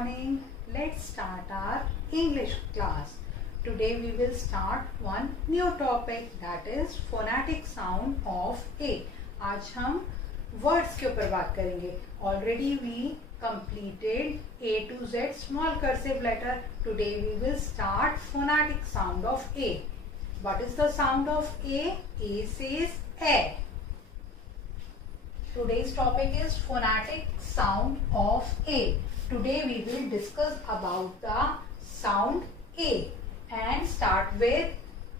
morning. Let's start our English class. Today we will start one new topic, that is phonetic sound of A. आज हम words के ऊपर बात करेंगे. Already we completed A to Z small cursive letter. Today we will start phonetic sound of A. What is the sound of A? A says A. Today's topic is phonetic sound of A. Today we will discuss about the sound A and start with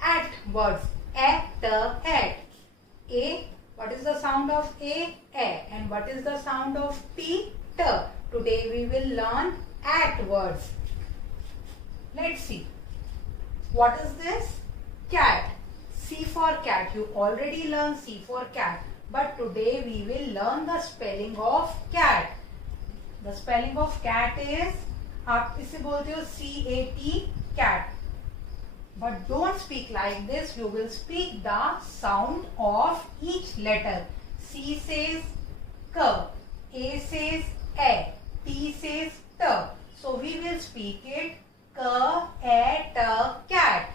at words. At. A. What is the sound of A? A. And what is the sound of T? T. Today we will learn at words. Let's see. What is this? Cat. C for cat. You already learned C for cat. But today we will learn the spelling of cat. The spelling of cat is, आप इसे बोलते हो C-A-T, cat. But don't speak like this. You will speak the sound of each letter. C says K, A says A, T says T. So we will speak it K-A-T, cat.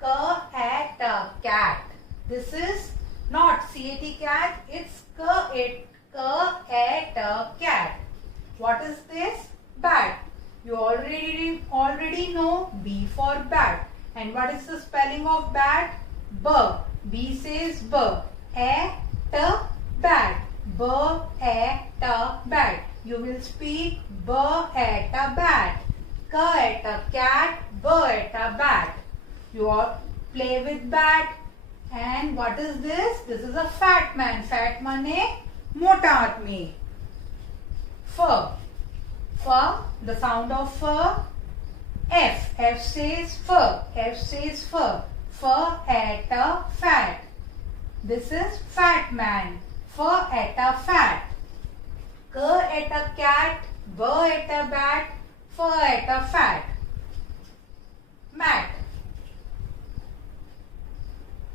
K-A-T, cat. This is not C-A-T, cat. It's K-A-T, cat. What is this? Bat. You already know B for bat. And what is the spelling of bat? B. B says B. A-T, bat. B-A-T, bat. You will speak B-A-T, bat. K-A-T, cat. B-A-T, bat. You all play with bat. And what is this? This is a fat man. Fat mane mota aadmi. Fur. Fur. The sound of fur. F. F says fur. F says fur. Fur at a fat. This is fat man. Fur at a fat. K at a cat. B at a bat. Fur at a fat. Mat.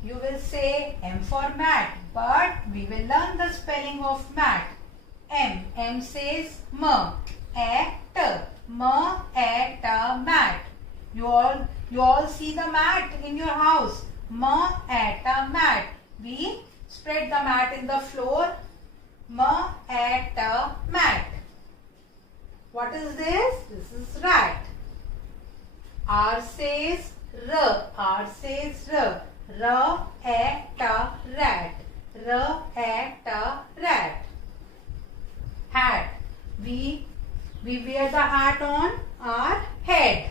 You will say M for mat, but we will learn the spelling of mat. M. M says M. At. M at mat. You all see the mat in your house. M at a mat. We spread the mat in the floor. M at a mat. What is this? This is rat. R says R. R says R. R at a rat. R at a rat. Hat. We wear the hat on our head.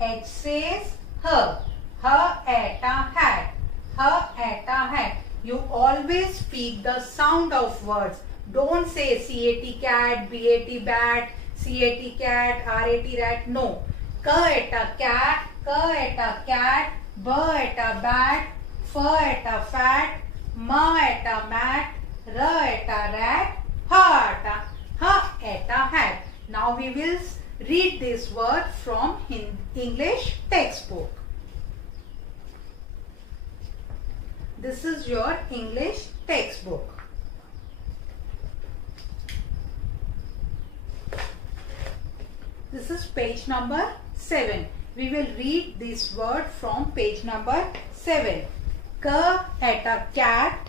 H says her. Her at a hat. Her at a hat. You always speak the sound of words. Don't say C-A-T cat, B-A-T bat, C-A-t cat, R-A-T rat. No. K at a cat, K at a cat, B at a bat, F at a fat, M at a mat, R at a rat, H at a hat. Now we will read this word from English textbook. This is your English textbook. This is page number 7. We will read this word from page number 7. K at a cat,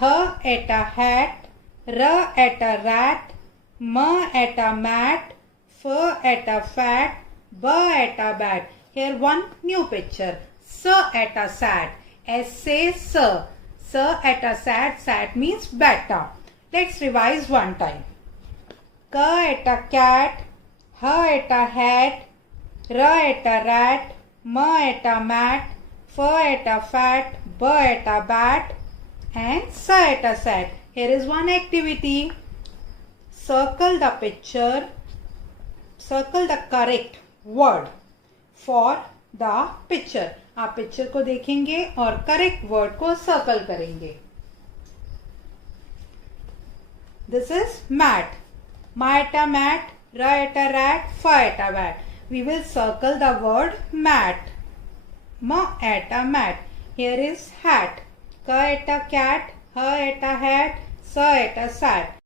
H at a hat, R at a rat, M at a mat, F at a fat, B at a bat. Here one new picture. S at a sat. S says sir. Sir at a sat. Sat means bata. Let's revise one time. K at a cat, H at a hat, R at a rat, M at a mat, F at a fat, B at a bat, and S at a sat. Here is one activity. Circle the picture. Circle the correct word for the picture. आप picture को देखेंगे और correct word को circle करेंगे. This is mat. Ma at a mat, ra at a rat, fa at a bat. We will circle the word mat. Ma at a mat. Here is hat. Ka at a cat, ha at a hat, sa at a sat.